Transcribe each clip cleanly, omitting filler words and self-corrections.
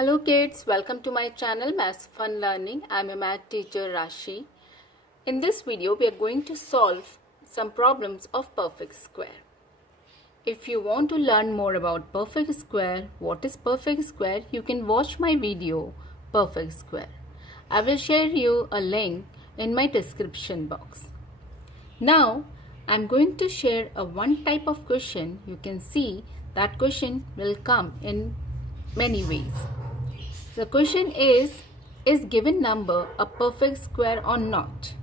Hello kids, welcome to my channel Maths Fun Learning. I am your math teacher Rashi. In this video we are going to solve some problems of perfect square. If you want to learn more about perfect square, what is perfect square, you can watch my video Perfect Square. I will share you a link in my description box. Now I am going to share a one type of question. You can see that question will come in many ways. The question is given number a perfect square or not?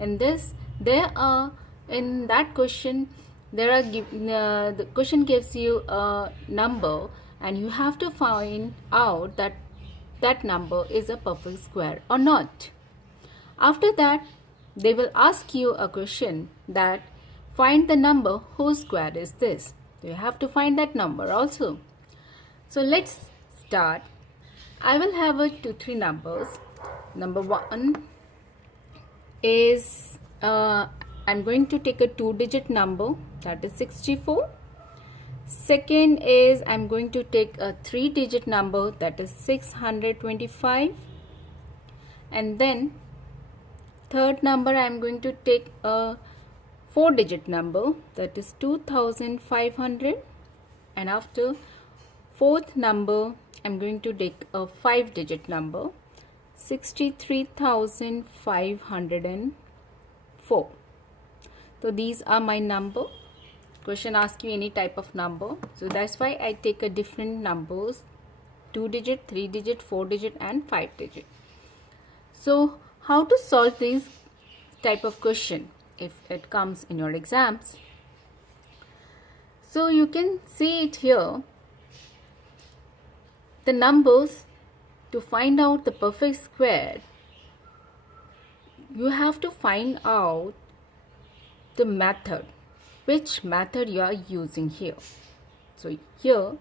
In that question, the question gives you a number, and you have to find out that that number is a perfect square or not. After that, they will ask you a question that find the number whose square is this. You have to find that number also. So let's start. I will have 2-3 numbers. Number 1 is I'm going to take a 2-digit number, that is 64. Second is I'm going to take a 3-digit number, that is 625. And then third number I'm going to take a 4-digit number, that is 2500. And after fourth number I'm going to take a 5-digit number, 63,504. So these are my number. Question asks you any type of number, so that's why I take a different numbers: 2-digit, 3-digit, 4-digit and 5-digit. So how to solve these type of question if it comes in your exams? So you can see it here. The numbers, to find out the perfect square, you have to find out the method, which method you are using here. So here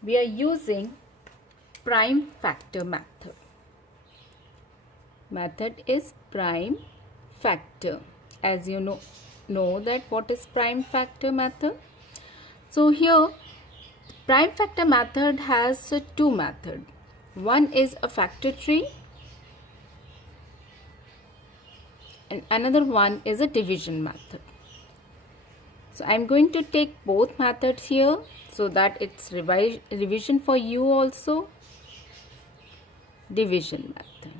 we are using prime factor method. Method is prime factor. As you know that what is prime factor method. So here prime factor method has two methods. One is a factor tree and another one is a division method. So I am going to take both methods here so that it's revision for you also. Division method,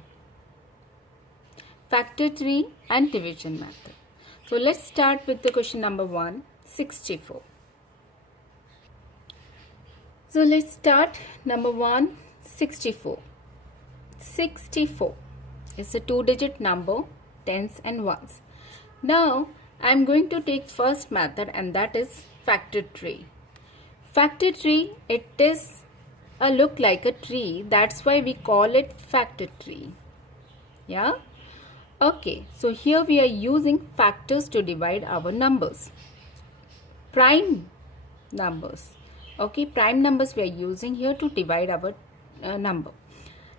factor tree and division method. So let's start with the question number 1, 64. So let's start. Number 1, 64. 64 is a 2-digit number, tens and ones. Now I am going to take first method, and that is factor tree. Factor tree, it is a look like a tree, that's why we call it factor tree. Yeah. Okay, so here we are using factors to divide our numbers. Prime numbers. Okay, prime numbers we are using here to divide our number.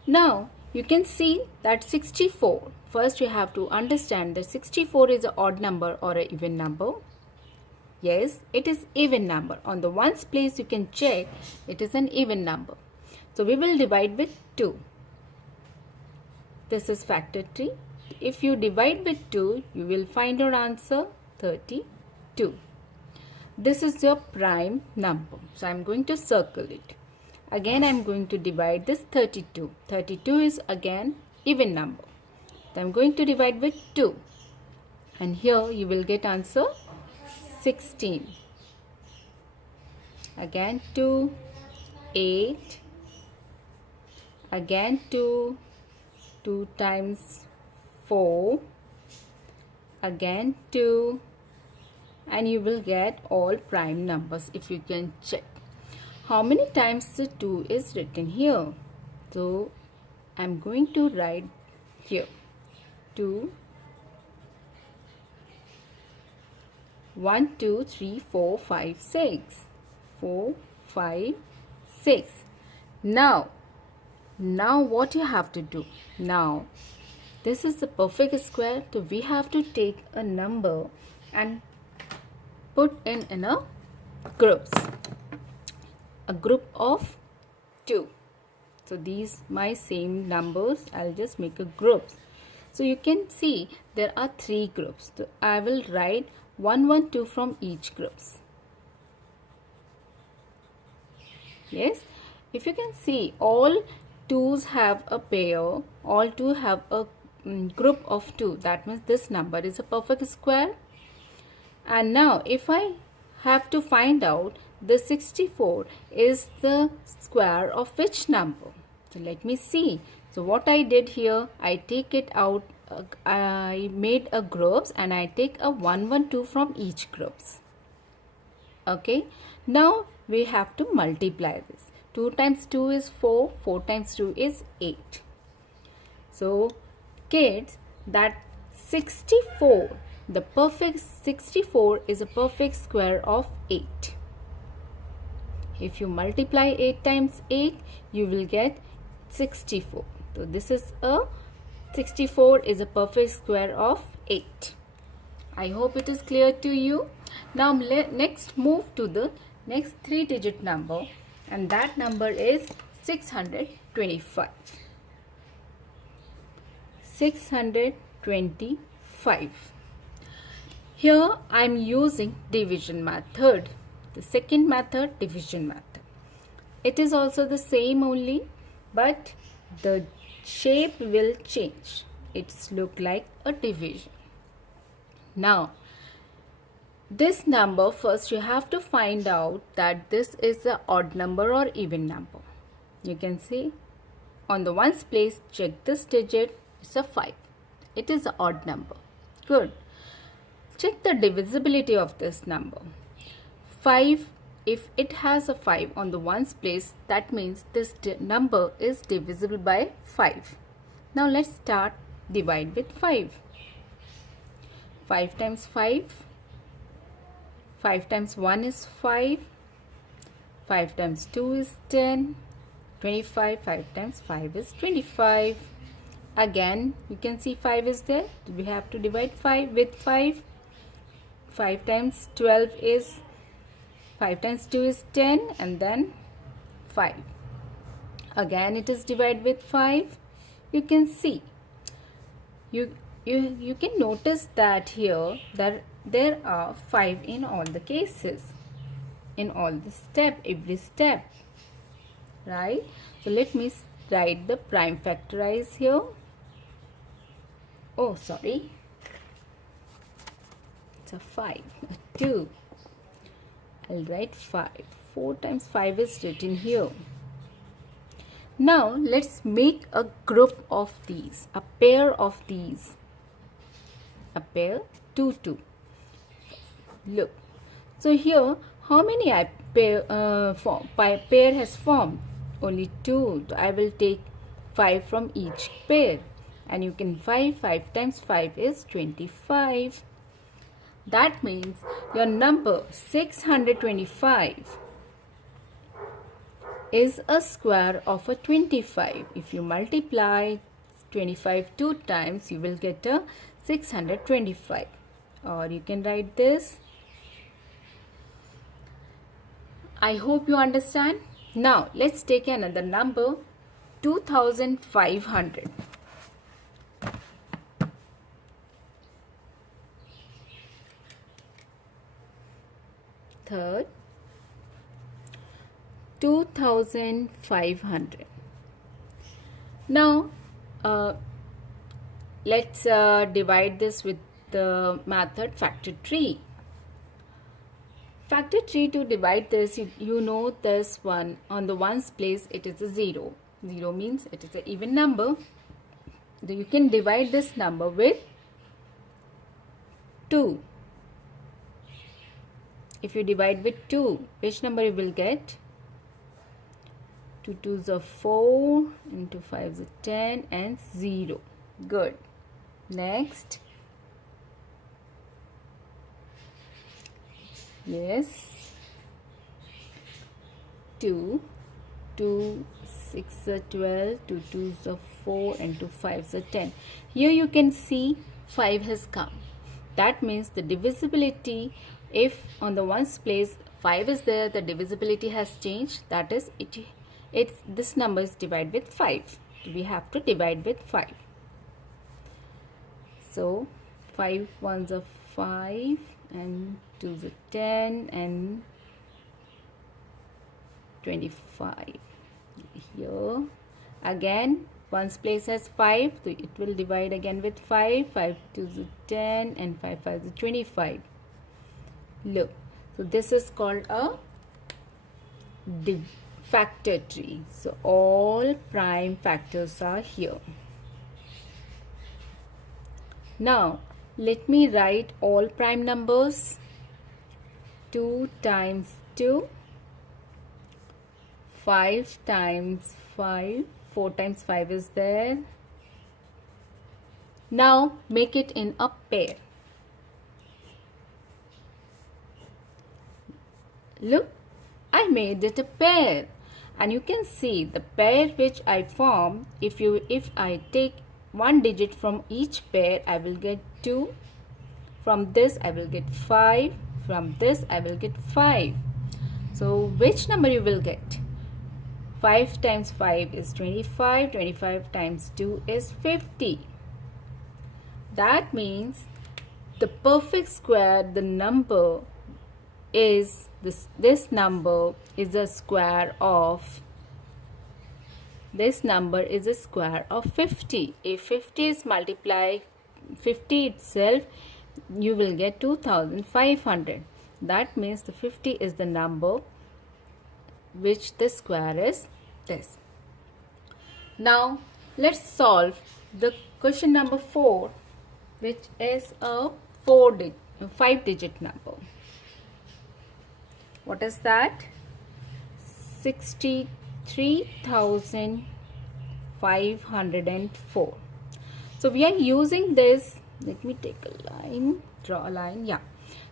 Now you can see that 64. First you have to understand that 64 is an odd number or an even number. Yes, it is even number. On the ones place you can check it is an even number. So we will divide with 2. This is factor tree. If you divide with 2, you will find your answer 32. This is your prime number. So I am going to circle it. Again I am going to divide this 32. 32 is again even number. So I am going to divide with 2. And here you will get answer 16. Again 2, 8. Again 2. 2 times 4. Again 2. And you will get all prime numbers if you can check. How many times the 2 is written here? So I am going to write here 2. 1, 2, 3, 4, 5, 6. 4, 5, 6. Now what you have to do? Now this is the perfect square, so we have to take a number and put in a groups. A group of 2. So these my same numbers, I'll just make a groups. So you can see there are 3 groups. So I will write 1, 1, 2 from each groups. Yes, if you can see, all 2's have a pair, all 2 have a group of 2. That means this number is a perfect square. And now if I have to find out the 64 is the square of which number? So let me see. So what I did here, I take it out, I made a groups and I take a 1, 1, 2 from each groups. Okay, now we have to multiply this. 2 times 2 is 4, 4 times 2 is 8. So kids, that 64, the perfect 64 is a perfect square of 8. If you multiply 8 times 8, you will get 64. So this is a 64 is a perfect square of 8. I hope it is clear to you. Now next move to the next 3-digit number, and that number is 625. 625. Here I am using division method. The second method, division method. It is also the same only, but the shape will change. It's look like a division. Now this number, first you have to find out that this is an odd number or even number. You can see on the ones place, check this digit, it's a 5. It is an odd number. Good. Check the divisibility of this number. 5, if it has a 5 on the ones place, that means this number is divisible by 5. Now let's start divide with 5. 5 times 5. 5 times 1 is 5. 5 times 2 is 10. 25. 5 times 5 is 25. Again, you can see 5 is there. We have to divide 5 with 5. 5 times 12 is 5 times 2 is 10, and then 5. Again it is divided with 5. You can see. You can notice that here that there are 5 in all the cases. In all the step, every step. Right? So let me write the prime factorize here. Oh, sorry. It's a 5, 2. I'll write 5. 4 times 5 is written here. Now let's make a group of these, a pair of these. A pair, 2, 2. Look. So here, how many pair has formed? Only 2. So I will take 5 from each pair. And you can 5 times 5 is 25. That means your number 625 is a square of a 25. If you multiply 25 2 times, you will get a 625. Or you can write this. I hope you understand. Now let's take another number, 2500. Third, 2500. Now let's divide this with the method factor tree. Factor tree, to divide this, you know this one, on the ones place it is a 0. 0 means it is an even number. So you can divide this number with 2. If you divide with 2, which number you will get? 2 2s are 4, and 2 5s are 10, and 0. Good. Next. Yes. 2. 2 6 are 12, 2 2s are 4, and 2 5s are 10. Here you can see 5 has come. That means the divisibility, if on the ones place 5 is there, the divisibility has changed. That is, this number is divided with 5. We have to divide with 5. So 5 ones are 5 and 2s are 10 and 25. Here again ones place has 5, so it will divide again with 5. 5 2s are 10 and 5 5s are 25. Look, so this is called a factor tree. So all prime factors are here. Now let me write all prime numbers. 2 times 2, 5 times 5, 4 times 5 is there. Now make it in a pair. Look, I made it a pair, and you can see the pair which I form. If I take one digit from each pair, I will get 2. From this I will get 5. From this I will get 5. So which number you will get? 5 times 5 is 25. 25 times 2 is 50. That means the perfect square, the number is this number is a square of 50. If 50 is multiplied 50 itself, you will get 2500. That means the 50 is the number which the square is this. Now let's solve the question number 4, which is a 5-digit number. What is that? 63,504. So we are using this. Let me take a line, draw a line. Yeah.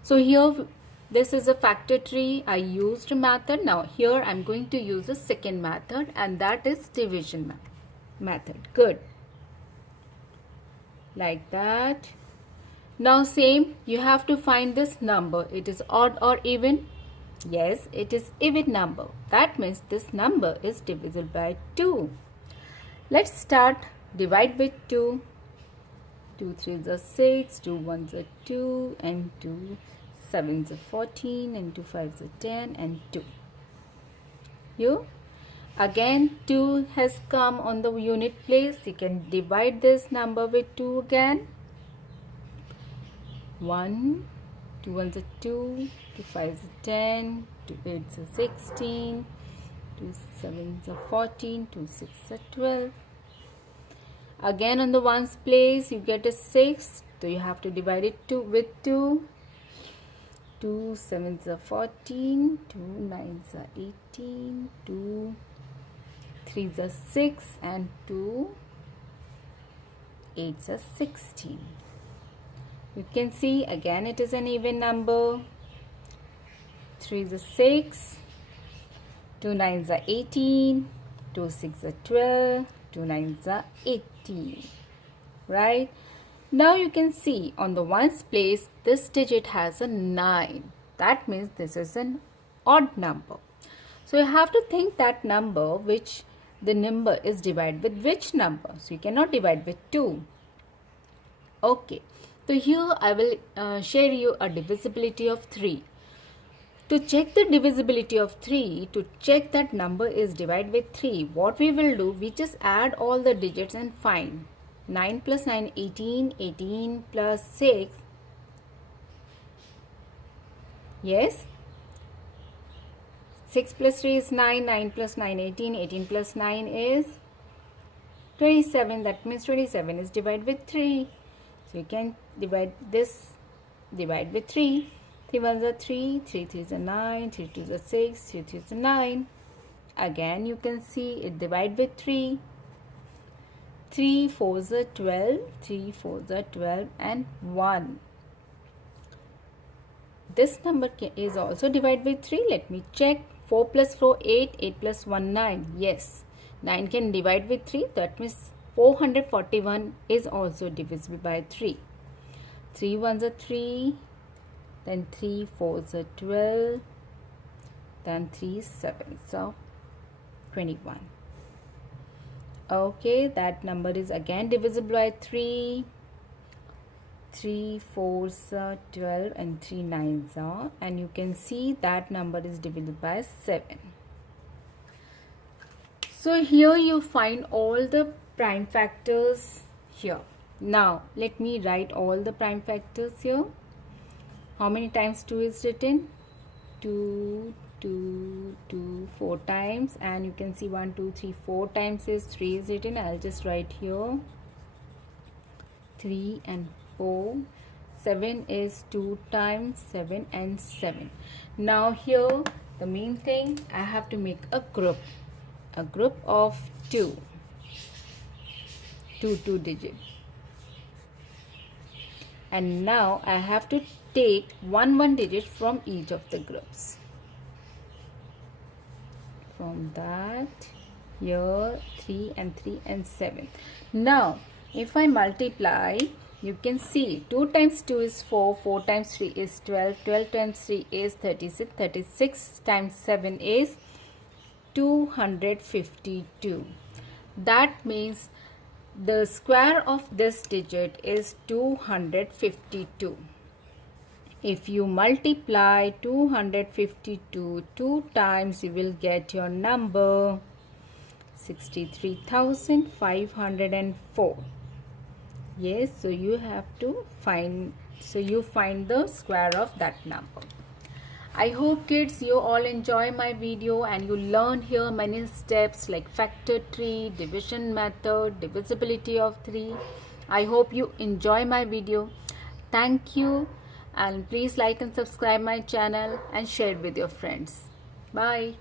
So here this is a factor tree. I used a method. Now here I'm going to use a second method, and that is division method. Good. Like that. Now same, you have to find this number. It is odd or even? Yes, it is even number. That means this number is divisible by 2. Let's start. Divide with 2. 2 3s are 6, 2 1s are 2, and 2 7s are 14, and 2 5s are 10, and 2. You again 2 has come on the unit place. You can divide this number with 2 again. 1, 2 1s are 2, 2 5s are 10, 2 8s are 16, 2 7s are 14, 2 6s are 12. Again on the ones place you get a 6, so you have to divide it with 2. 2 7s are 14, 2 9s are 18, 2 3s are 6, and 2 8s are 16. You can see again it is an even number. 3s are 6, 2 9s are 18, 2 6s are 12, 2 9s are 18. Right? Now you can see on the ones place this digit has a 9. That means this is an odd number. So you have to think that number which the number is divided with which number. So you cannot divide with 2. Okay. So here I will share you a divisibility of 3. To check the divisibility of 3, to check that number is divided with 3, what we will do, we just add all the digits and find. 9 plus 9, 18, 18 plus 6. Yes? 6 plus 3 is 9, 9 plus 9, 18, 18 plus 9 is 27. That means 27 is divided with 3. So you can divide this, divide with 3. 3 1s are 3, 3 3s are 9, 3 2s are 6, 3 3s are 9. Again you can see it divide with 3. 3 4s are 12, 3 4s are 12, and 1. This number is also divided with 3. Let me check. 4 plus 4 8, 8 plus 1 9. Yes, 9 can divide with 3. That means 441 is also divisible by 3. 3 1s are 3, then 3 4s are 12, then 3 7s are 21. Okay, that number is again divisible by 3. 3 4s are 12 and 3 9s are, and you can see that number is divisible by 7. So here you find all the prime factors here. Now let me write all the prime factors here. How many times 2 is written? 2, 2, 2, 4 times, and you can see 1, 2, 3, 4 times is 3 is written. I'll just write here 3 and 4. 7 is 2 times 7 and 7. Now here the main thing, I have to make a group of 2 digit, and now I have to take one digit from each of the groups. From that, here 3 and 3 and 7. Now if I multiply, you can see 2 times 2 is 4, 4 times 3 is 12, 12 times 3 is 36, 36 times 7 is 252. That means the square of this digit is 252. If you multiply 252 2 times, you will get your number 63,504. Yes, so you have to find, you find the square of that number. I hope kids you all enjoy my video and you learn here many steps like factor tree, division method, divisibility of 3. I hope you enjoy my video. Thank you, and please like and subscribe my channel and share it with your friends. Bye.